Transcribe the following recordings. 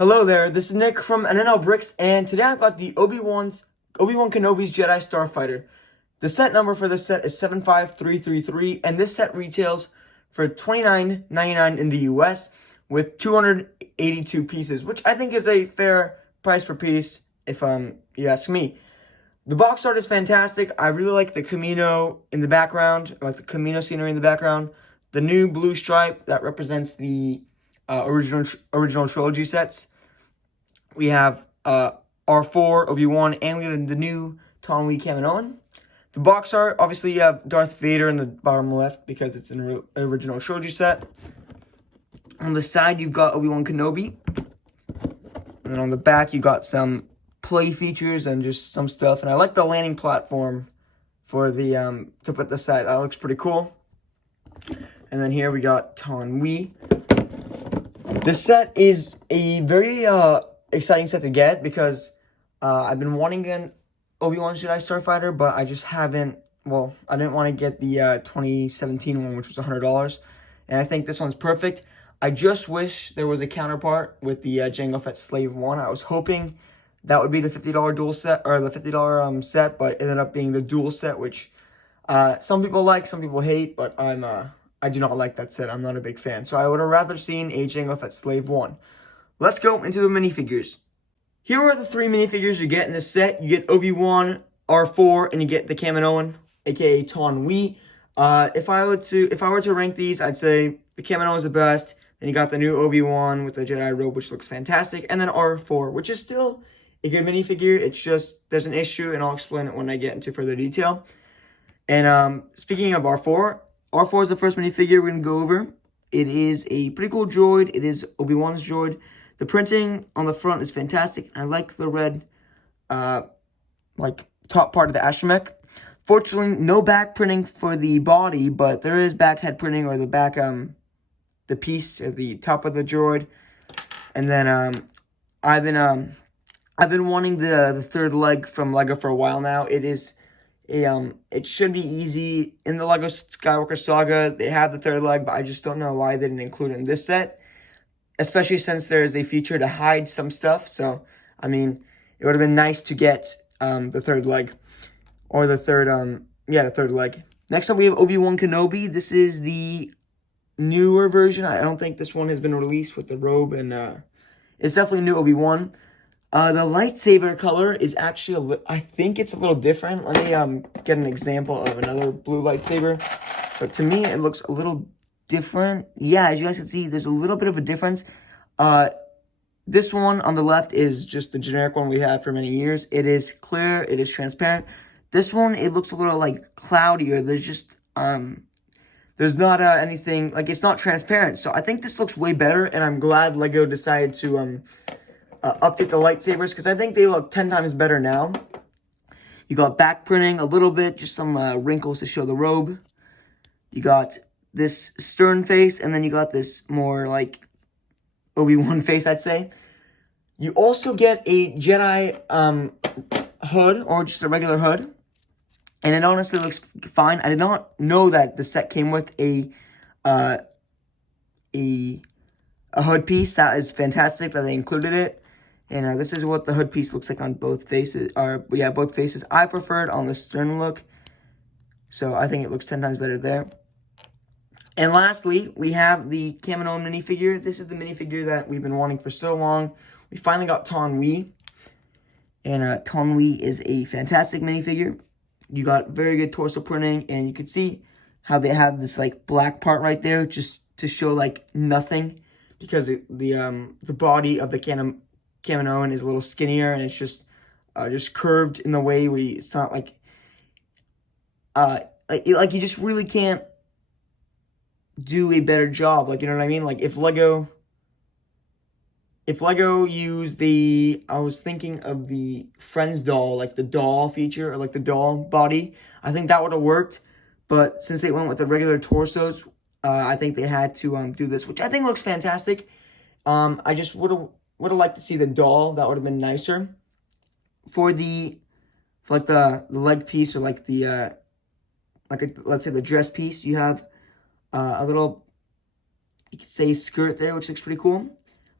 Hello there, this is Nick from NNL Bricks, and today I've got the Obi-Wan Kenobi's Jedi Starfighter. The set number for this set is 75333, and this set retails for $29.99 in the US with 282 pieces, which I think is a fair price per piece, if you ask me. The box art is fantastic. I really like the Kamino in the background, I like the Kamino scenery in the background. The new blue stripe that represents the original trilogy sets. We have R4, Obi-Wan, and we have the new Taun We Kaminoan. The box art, obviously you have Darth Vader in the bottom left because it's an original trilogy set. On the side, you've got Obi-Wan Kenobi. And then on the back, you got some play features and just some stuff. And I like the landing platform for the to put the set. That looks pretty cool. And then here we got Taun We. This set is a very exciting set to get because I've been wanting an Obi-Wan Jedi Starfighter, but I just haven't, well, I didn't want to get the 2017 one, which was $100, and I think this one's perfect. I just wish there was a counterpart with the Jango Fett Slave 1. I was hoping that would be the $50 dual set, or the $50 set, but it ended up being the dual set, which some people like, some people hate, but I do not like that set. I'm not a big fan. So I would have rather seen a Jango Fett Slave 1. Let's go into the minifigures. Here are the three minifigures you get in this set. You get Obi-Wan, R4, and you get the Kaminoan, aka Taun We. If I were to rank these, I'd say the Kaminoan is the best. Then you got the new Obi-Wan with the Jedi robe, which looks fantastic. And then R4, which is still a good minifigure. It's just, there's an issue, and I'll explain it when I get into further detail. And speaking of R4, R4 is the first minifigure we're going to go over. It is a pretty cool droid. It is Obi-Wan's droid. The printing on the front is fantastic. I like the red, like, top part of the astromech. Fortunately, no back printing for the body, but there is back head printing, or the back, the piece at the top of the droid. And then, I've been wanting the third leg from LEGO for a while now. It is it should be easy. In the LEGO Skywalker Saga, they have the third leg, but I just don't know why they didn't include it in this set. Especially since there is a feature to hide some stuff. So, I mean, it would have been nice to get the third leg. Or the third, the third leg. Next up, we have Obi-Wan Kenobi. This is the newer version. I don't think this one has been released with the robe. And it's definitely new Obi-Wan. The lightsaber color is actually, I think it's a little different. Let me get an example of another blue lightsaber. But to me, it looks a little different. Yeah, as you guys can see, there's a little bit of a difference. This one on the left is just the generic one we had for many years. It is clear, it is transparent. This one, it looks a little like cloudier. There's just, there's not anything, like it's not transparent. So I think this looks way better, and I'm glad LEGO decided to update the lightsabers, because I think they look 10 times better now. You got back printing a little bit, just some wrinkles to show the robe. You got this stern face, and then you got this more like Obi-Wan face, I'd say. You also get a Jedi hood, or just a regular hood, and it honestly looks fine. I did not know that the set came with a hood piece. That is fantastic that they included it. And this is what the hood piece looks like on both faces. Both faces. I preferred on the stern look, so I think it looks 10 times better there. And lastly, we have the Kaminoan minifigure. This is the minifigure that we've been wanting for so long. We finally got Taun We. And Taun We is a fantastic minifigure. You got very good torso printing. And you can see how they have this like black part right there, just to show like nothing. Because the body of the Kaminoan is a little skinnier. And it's just curved in the way where it's not like... like you just really can't do a better job, like, you know what I mean? Like, if Lego used the, I was thinking of the Friends doll, like the doll feature, or like the doll body, I think that would have worked. But since they went with the regular torsos, I think they had to do this, which I think looks fantastic. I just would have liked to see the doll. That would have been nicer. For the leg piece, or like the let's say the dress piece, you have a little, you could say, skirt there, which looks pretty cool.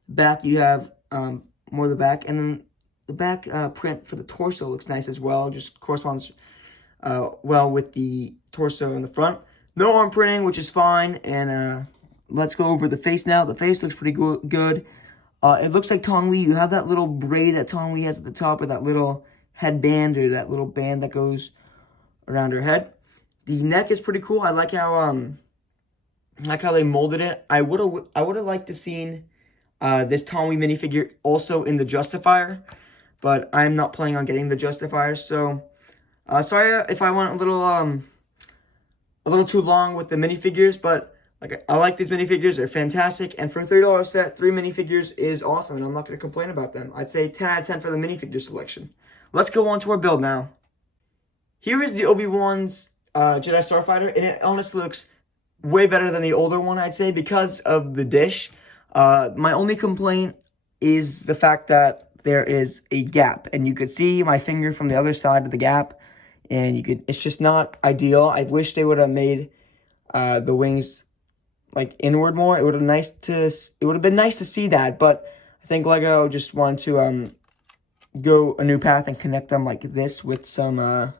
Back, you have more of the back. And then the back print for the torso looks nice as well. Just corresponds well with the torso in the front. No arm printing, which is fine. And let's go over the face now. The face looks pretty good. It looks like Taun We. You have that little braid that Taun We has at the top, or that little headband, or that little band that goes around her head. The neck is pretty cool. I like how they molded it. I would have liked to seen this Taun We minifigure also in the Justifier, but I'm not planning on getting the Justifier. So sorry if I went a little too long with the minifigures, but like, I like these minifigures. They're fantastic. And for a $30 set, 3 minifigures is awesome. And I'm not going to complain about them. I'd say 10 out of 10 for the minifigure selection. Let's go on to our build now. Here is the Obi-Wan's Jedi Starfighter. And it honestly looks way better than the older one, I'd say, because of the dish. My only complaint is the fact that there is a gap. And you could see my finger from the other side of the gap. And it's just not ideal. I wish they would have made the wings like inward more. It would have been nice to see that, but I think LEGO just wanted to go a new path and connect them like this with some kind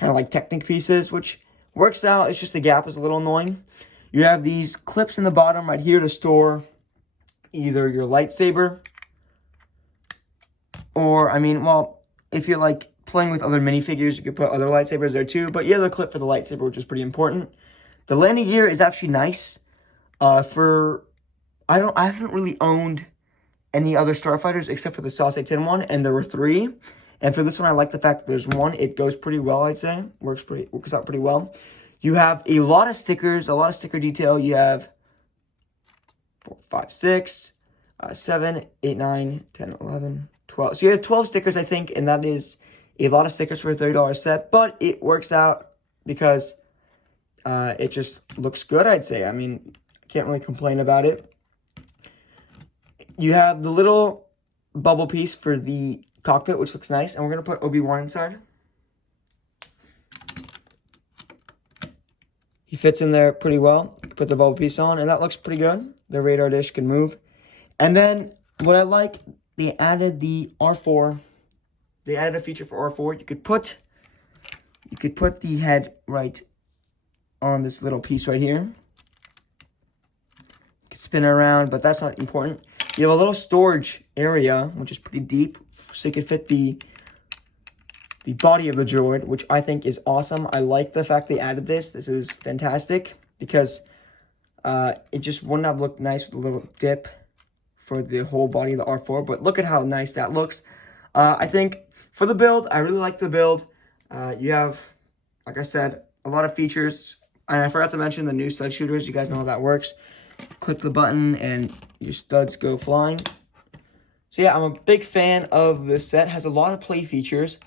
of like Technic pieces, which works out. It's just the gap is a little annoying. You have these clips in the bottom right here to store either your lightsaber, or well, if you're like playing with other minifigures, you could put other lightsabers there too. But you have the clip for the lightsaber, which is pretty important. The landing gear is actually nice. I haven't really owned any other Starfighters except for the Sausage Tin one, and there were 3. And for this one, I like the fact that there's 1. It goes pretty well, I'd say. Works out pretty well. You have a lot of stickers, a lot of sticker detail. You have 4, 5, 6, 7, 8, 9, 10, 11, 12. So you have 12 stickers, I think, and that is a lot of stickers for a $30 set. But it works out because it just looks good, I'd say. I mean, can't really complain about it. You have the little bubble piece for the cockpit, which looks nice. And we're going to put Obi-Wan inside. He fits in there pretty well. Put the bubble piece on, and that looks pretty good. The radar dish can move. And then, what I like, they added the R4. They added a feature for R4. You could put the head right on this little piece right here. You can spin it around, but that's not important. You have a little storage area, which is pretty deep, so you can fit the body of the droid, which I think is awesome. I like the fact they added this. This is fantastic, because it just wouldn't have looked nice with a little dip for the whole body of the R4, but look at how nice that looks. I think for the build, I really like the build. You have, like I said, a lot of features. And I forgot to mention the new stud shooters. You guys know how that works. Click the button and your studs go flying. So yeah, I'm a big fan of this set. It has a lot of play features.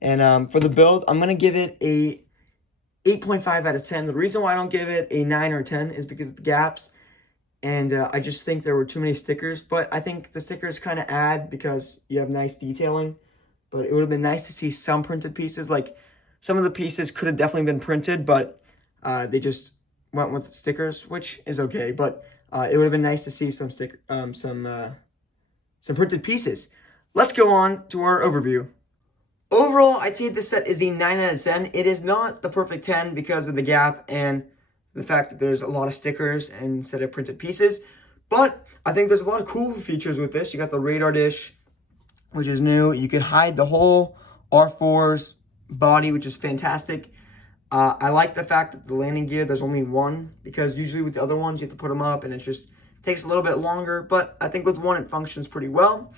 And for the build, I'm going to give it a 8.5 out of 10. The reason why I don't give it a 9 or 10 is because of the gaps. And I just think there were too many stickers. But I think the stickers kind of add because you have nice detailing. But it would have been nice to see some printed pieces. Like, some of the pieces could have definitely been printed, but they just went with stickers, which is okay. But it would have been nice to see some printed pieces. Let's go on to our overview. Overall, I'd say this set is a 9 out of 10. It is not the perfect 10 because of the gap and the fact that there's a lot of stickers instead of printed pieces. But I think there's a lot of cool features with this. You got the radar dish, which is new. You can hide the whole R4's body, which is fantastic. I like the fact that the landing gear, there's only 1, because usually with the other ones, you have to put them up, and it just takes a little bit longer. But I think with 1, it functions pretty well.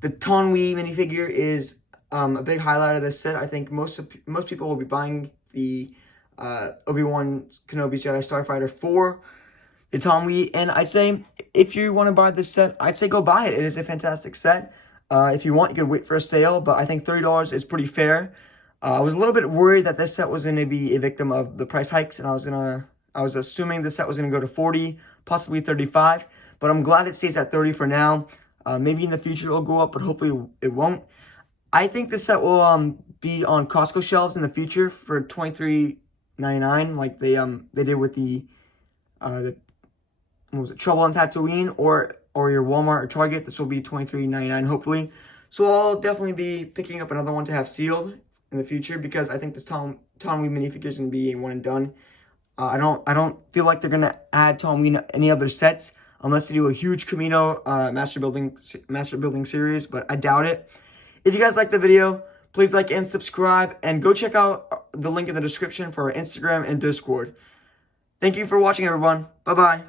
The Taun We minifigure is a big highlight of this set. I think most people will be buying the Obi-Wan Kenobi's Jedi Starfighter for the Taun We. And I'd say if you want to buy this set, I'd say go buy it. It is a fantastic set. If you want, you could wait for a sale, but I think $30 is pretty fair. I was a little bit worried that this set was going to be a victim of the price hikes, and I was assuming this set was going to go to 40, possibly 35, but I'm glad it stays at 30 for now. Maybe in the future it'll go up, but hopefully it won't. I think this set will be on Costco shelves in the future for $23.99, like they did with the what was it, Trouble on Tatooine, or or your Walmart or Target. This will be $23.99 hopefully. So I'll definitely be picking up another one to have sealed in the future because I think this Taun We minifigure is going to be a one and done. I don't feel like they're going to add Taun We any other sets unless they do a huge Kamino master building series, but I doubt it. If you guys like the video, please like and subscribe, and go check out the link in the description for our Instagram and Discord. Thank you for watching, everyone. Bye-bye.